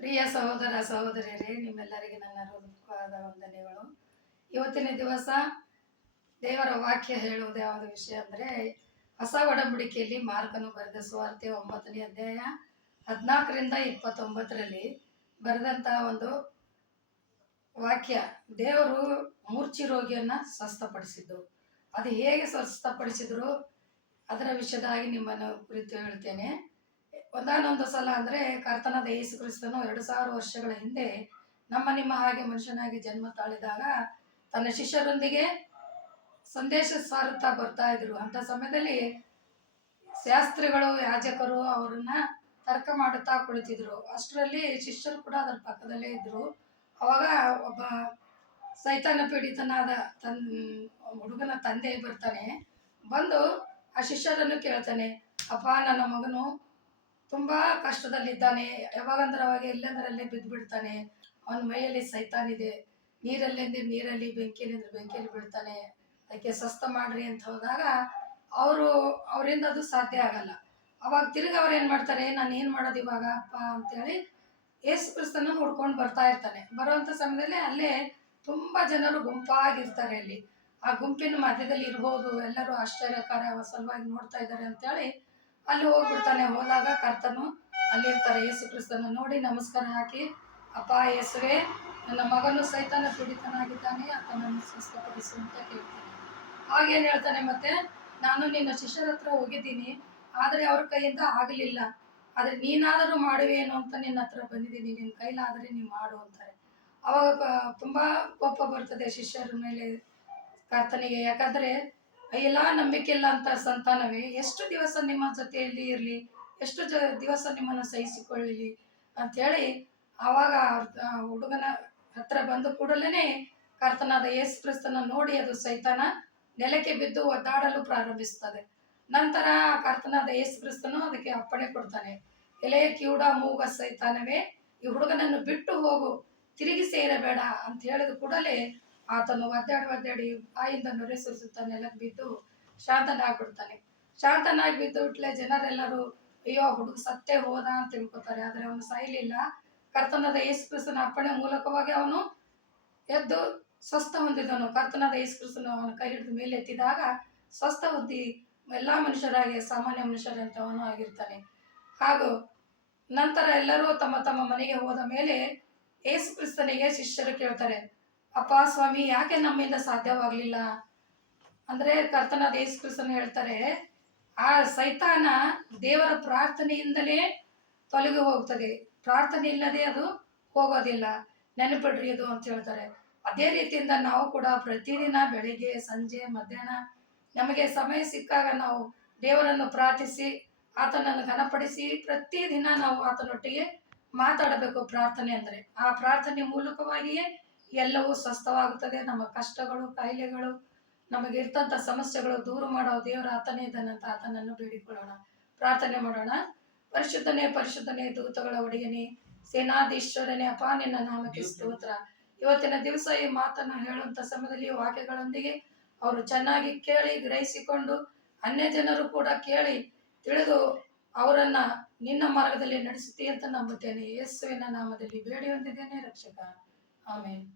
ಪ್ರಿಯ ಸಹೋದರ ಸಹೋದರಿಯರೇ, ನಿಮ್ಮೆಲ್ಲರಿಗೆ ನನ್ನ ಹೃದಯವಾದ ವಂದನೆಗಳು. ಇವತ್ತಿನ ದಿವಸ ದೇವರ ವಾಕ್ಯ ಹೇಳುವುದು ಯಾವುದು ವಿಷಯ ಅಂದರೆ, ಹೊಸ ಒಡಂಬಡಿಕೆಯಲ್ಲಿ ಮಾರ್ಕನು ಬರೆದ ಸುವಾರ್ತೆ 9ನೇ ಅಧ್ಯಾಯ 14ರಿಂದ 29ರಲ್ಲಿ ಬರೆದಂತಹ ಒಂದು ವಾಕ್ಯ. ದೇವರು ಮೂರ್ಛಿ ರೋಗಿಯನ್ನ ಸ್ವಸ್ಥಪಡಿಸಿದ್ದು, ಅದು ಹೇಗೆ ಸ್ವಸ್ಥಪಡಿಸಿದ್ರು ಅದರ ವಿಷಯದಾಗಿ ನಿಮ್ಮನ್ನು ಕುರಿತು ಹೇಳ್ತೇನೆ. ಒಂದಾನೊಂದು ಸಲ ಅಂದರೆ ಕರ್ತನಾದ ಯೇಸು ಕ್ರಿಸ್ತನು 2000 ವರ್ಷಗಳ ಹಿಂದೆ ನಿಮ್ಮ ಹಾಗೆ ಮನುಷ್ಯನಾಗಿ ಜನ್ಮ ತಾಳಿದಾಗ ತನ್ನ ಶಿಷ್ಯರೊಂದಿಗೆ ಸಂದೇಶ ಸಾರುತ್ತಾ ಬರ್ತಾ ಇದ್ರು. ಅಂಥ ಸಮಯದಲ್ಲಿ ಶಾಸ್ತ್ರಿಗಳು ಯಾಜಕರು ಅವರನ್ನ ತರ್ಕ ಮಾಡುತ್ತಾ ಕುಳಿತಿದ್ರು. ಅಷ್ಟರಲ್ಲಿ ಶಿಷ್ಯರು ಕೂಡ ಅದರ ಪಕ್ಕದಲ್ಲೇ ಇದ್ರು. ಅವಾಗ ಒಬ್ಬ ಸೈತಾನ ಪೀಡಿತನಾದ ಹುಡುಗನ ತಂದೆ ಬರ್ತಾನೆ. ಬಂದು ಆ ಶಿಷ್ಯರನ್ನು ಕೇಳ್ತಾನೆ, ಅಪ್ಪ, ನನ್ನ ಮಗನು ತುಂಬಾ ಕಷ್ಟದಲ್ಲಿದ್ದಾನೆ. ಯಾವಾಗಂದ್ರೆ ಅವಾಗ ಎಲ್ಲಂದ್ರಲ್ಲೇ ಬಿದ್ದು ಬಿಡ್ತಾನೆ. ಅವನ ಮೈಯಲ್ಲಿ ಸೈತಾನ್ ಇದೆ. ನೀರಲ್ಲೆಂದ್ರೆ ನೀರಲ್ಲಿ, ಬೆಂಕಿಯಲ್ಲಿಂದ್ರೆ ಬೆಂಕಿಯಲ್ಲಿ ಬೀಳ್ತಾನೆ. ಅದಕ್ಕೆ ಸ್ವಸ್ಥ ಮಾಡ್ರಿ ಅಂತ ಹೋದಾಗ ಅವರಿಂದ ಅದು ಸಾಧ್ಯ ಆಗಲ್ಲ. ಅವಾಗ ತಿರ್ಗಿ ಅವ್ರು ಏನು ಮಾಡ್ತಾರೆ, ನಾನು ಏನು ಮಾಡೋದು ಇವಾಗ ಅಪ್ಪ ಅಂತೇಳಿ ಯೇಸು ಕ್ರಿಸ್ತನ ಹುಡ್ಕೊಂಡು ಬರ್ತಾ ಇರ್ತಾನೆ. ಬರುವಂಥ ಸಮಯದಲ್ಲಿ ಅಲ್ಲೇ ತುಂಬ ಜನರು ಗುಂಪಾಗಿರ್ತಾರೆ. ಅಲ್ಲಿ ಆ ಗುಂಪಿನ ಮಧ್ಯದಲ್ಲಿ ಇರ್ಬೋದು, ಎಲ್ಲರೂ ಆಶ್ಚರ್ಯಕಾರ ಸಲುವಾಗಿ ನೋಡ್ತಾ ಇದ್ದಾರೆ ಅಂತೇಳಿ ಅಲ್ಲಿ ಹೋಗ್ಬಿಡ್ತಾನೆ. ಹೋದಾಗ ಕರ್ತನು ಅಲ್ಲಿರ್ತಾರೆ. ಯೇಸು ಕ್ರಿಸ್ತನ ನೋಡಿ ನಮಸ್ಕಾರ ಹಾಕಿ, ಅಪ್ಪ ಯೇಸುವೆ, ನನ್ನ ಮಗನು ಸೈತಾನ ಪೀಡಿತನಾಗಿದ್ದಾನೆ, ಆತನನ್ನು ಸ್ವಸ್ಥಪಡಿಸು ಅಂತ ಕೇಳ್ತಾನೆ. ಹಾಗೇನು ಹೇಳ್ತಾನೆ, ಮತ್ತೆ ನಾನು ನಿನ್ನ ಶಿಷ್ಯರ ಹತ್ರ ಹೋಗಿದ್ದೀನಿ, ಆದರೆ ಅವ್ರ ಕೈಯಿಂದ ಆಗಲಿಲ್ಲ. ಆದರೆ ನೀನಾದರೂ ಮಾಡುವೇನು ಅಂತ ನಿನ್ನ ಹತ್ರ ಬಂದಿದ್ದೀನಿ, ನಿನ್ನ ಕೈಲಾದರೆ ನೀವು ಮಾಡು ಅಂತಾರೆ. ಅವಾಗ ತುಂಬ ಕೋಪ ಬರ್ತದೆ ಶಿಷ್ಯರ ಮೇಲೆ ಕರ್ತನಿಗೆ. ಯಾಕಂದರೆ ಎಲ್ಲ ನಂಬಿಕೆ ಇಲ್ಲ ಅಂತ ಸಂತಾನವೇ, ಎಷ್ಟು ದಿವಸ ನಿಮ್ಮ ಜೊತೆಯಲ್ಲಿ ಇರಲಿ, ಎಷ್ಟು ದಿವಸ ನಿಮ್ಮನ್ನು ಸಹಿಸಿಕೊಳ್ಳಲಿ ಅಂಥೇಳಿ ಆವಾಗ ಹುಡುಗನ ಹತ್ರ ಬಂದು ಕೂಡಲೇ ಕರ್ತನಾದ ಯೇಸು ಕ್ರಿಸ್ತನ ನೋಡಿ ಅದು ಸೈತಾನ ನೆಲಕ್ಕೆ ಬಿದ್ದು ಒದ್ದಾಡಲು ಪ್ರಾರಂಭಿಸ್ತದೆ. ನಂತರ ಕರ್ತನಾದ ಯೇಸು ಕ್ರಿಸ್ತನು ಅದಕ್ಕೆ ಅಪ್ಪಣೆ ಕೊಡ್ತಾನೆ, ಎಲೆಯ ಕಿವುಡ ಮೂಗ ಸೈತಾನವೇ, ಈ ಹುಡುಗನನ್ನು ಬಿಟ್ಟು ಹೋಗು, ತಿರುಗಿ ಸೇರಬೇಡ ಅಂತ ಹೇಳಿದ ಕೂಡಲೇ ಆತನು ಒದ್ದಾಡಿ ಬಾಯಿಂದ ನೊರೆ ಸುರಿಸುತ್ತಾ ನೆಲಕ್ಕೆ ಬಿದ್ದು ಶಾಂತನಾಗ್ಬಿಡ್ತಾನೆ. ಶಾಂತನಾಗಿ ಬಿದ್ದು ಬಿಟ್ಲೆ ಜನರೆಲ್ಲರೂ ಅಯ್ಯೋ ಹುಡುಗ ಸತ್ತೇ ಹೋದ ಅಂತ ತಿಳ್ಕೊತಾರೆ. ಆದರೆ ಅವನು ಸಾಯಲಿಲ್ಲ. ಕರ್ತನಾದ ಯೇಸು ಕ್ರಿಸ್ತನ ಅಪ್ಪಣೆ ಮೂಲಕವಾಗಿ ಅವನು ಎದ್ದು ಸ್ವಸ್ಥ ಹೊಂದಿದನು. ಕರ್ತನಾದ ಯೇಸು ಕ್ರಿಸ್ತನು ಅವನ ಕೈ ಹಿಡಿದು ಮೇಲೆ ಎತ್ತಿದಾಗ ಸ್ವಸ್ಥ ಹೊಂದಿ ಎಲ್ಲ ಮನುಷ್ಯರಾಗಿ ಸಾಮಾನ್ಯ ಮನುಷ್ಯರಂತ ಅವನು ಆಗಿರ್ತಾನೆ. ಹಾಗೂ ನಂತರ ಎಲ್ಲರೂ ತಮ್ಮ ತಮ್ಮ ಮನೆಗೆ ಹೋದ ಮೇಲೆ ಯೇಸು ಕ್ರಿಸ್ತನಿಗೆ ಶಿಷ್ಯರು ಕೇಳ್ತಾರೆ, ಅಪ್ಪ ಸ್ವಾಮಿ, ಯಾಕೆ ನಮ್ಮಿಂದ ಸಾಧ್ಯವಾಗಲಿಲ್ಲ ಅಂದರೆ ಕರ್ತನಾದ ಯೇಸು ಕ್ರಿಸ್ತನು ಹೇಳ್ತಾರೆ, ಆ ಸೈತಾನ ದೇವರ ಪ್ರಾರ್ಥನೆಯಿಂದಲೇ ತೊಲಗಿ ಹೋಗ್ತದೆ, ಪ್ರಾರ್ಥನೆ ಇಲ್ಲದೆ ಅದು ಹೋಗೋದಿಲ್ಲ, ನೆನಪಿಡ್ರಿ ಅದು ಅಂತ ಹೇಳ್ತಾರೆ. ಅದೇ ರೀತಿಯಿಂದ ನಾವು ಕೂಡ ಪ್ರತಿದಿನ ಬೆಳಿಗ್ಗೆ, ಸಂಜೆ, ಮಧ್ಯಾಹ್ನ ನಮಗೆ ಸಮಯ ಸಿಕ್ಕಾಗ ನಾವು ದೇವರನ್ನು ಪ್ರಾರ್ಥಿಸಿ ಆತನನ್ನು ಘನಪಡಿಸಿ ಪ್ರತಿದಿನ ನಾವು ಆತನೊಟ್ಟಿಗೆ ಮಾತಾಡಬೇಕು. ಪ್ರಾರ್ಥನೆ ಅಂದರೆ ಆ ಪ್ರಾರ್ಥನೆ ಮೂಲಕವಾಗಿಯೇ ಎಲ್ಲವೂ ಸ್ವಸ್ಥವಾಗುತ್ತದೆ. ನಮ್ಮ ಕಷ್ಟಗಳು, ಕಾಯಿಲೆಗಳು, ನಮಗಿರ್ತಂಥ ಸಮಸ್ಯೆಗಳು ದೂರ ಮಾಡೋ ದೇವರ ಆತನೇ ಇದ್ದಾನಂತ ಆತನನ್ನು ಬೇಡಿಕೊಳ್ಳೋಣ, ಪ್ರಾರ್ಥನೆ ಮಾಡೋಣ. ಪರಿಶುದ್ಧನೇ ಪರಿಶುದ್ಧನೇ, ದೂತಗಳ ಒಡೆಯನೇ, ಸೇನಾಧೀಶ್ವರನೇ, ಅಪ್ಪ ನಿನ್ನ ನಾಮಕ್ಕೆ ಸ್ತೋತ್ರ. ಇವತ್ತಿನ ದಿವಸ ಈ ಮಾತನ್ನು ಹೇಳುವಂಥ ಸಮಯದಲ್ಲಿ ವಾಕ್ಯಗಳೊಂದಿಗೆ ಅವರು ಚೆನ್ನಾಗಿ ಕೇಳಿ ಗ್ರಹಿಸಿಕೊಂಡು ಅನ್ಯ ಜನರು ಕೂಡ ಕೇಳಿ ತಿಳಿದು ಅವರನ್ನ ನಿನ್ನ ಮಾರ್ಗದಲ್ಲಿ ನಡೆಸುತ್ತೀ ಅಂತ ನಂಬುತ್ತೇನೆ. ಯೇಸುವಿನ ನಾಮದಲ್ಲಿ ಬೇಡಿ ಹೊಂದಿದ್ದೇನೆ ರಕ್ಷಕ, ಆಮೇನ್.